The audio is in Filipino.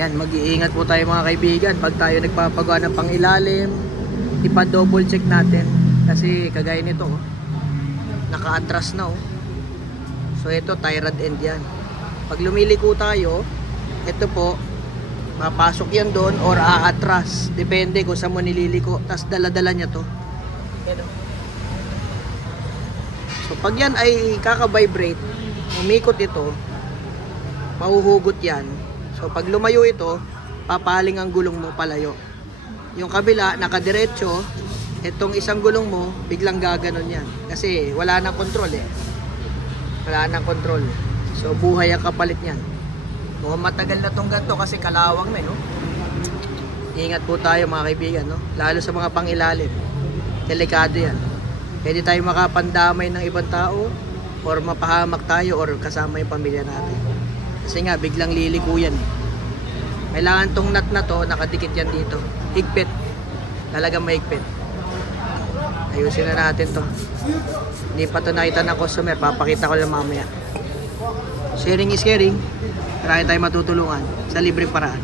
Yan, mag-iingat po tayo mga kaibigan. Pag tayo nagpapagawa ng pangilalim, ipa-double check natin. Kasi kagaya nito, oh, naka-atras na. Oh. So ito, tie rod end yan. Pag lumiliko tayo, ito po, mapasok yan doon or aatras. Depende kung saan mo nililiko. Tapos dala-dala niya to. Yan, oh. So pag yan ay kaka-vibrate, umikot ito, mahuhugot yan. So pag lumayo ito, papaling ang gulong mo palayo. Yung kabila, nakadiretso, itong isang gulong mo, biglang gaganon yan. Kasi wala nang control eh. Wala nang control. So buhay ang kapalit niyan. Mukhang matagal na tong ganito kasi kalawang na, no? Ingat po tayo mga kaibigan, no? Lalo sa mga pangilalim. Delikado yan. Pwede tayo makapandamay ng ibang tao or mapahamak tayo or kasama yung pamilya natin. Kasi nga, biglang liliko yan eh. Kailangan tong nut na to, nakadikit yan dito. Higpit. Talagang mahigpit. Ayusin na natin to. Hindi pa to nakita ng customer. Papakita ko lang mamaya. Sharing is caring. Marami tayo matutulungan sa libreng paraan.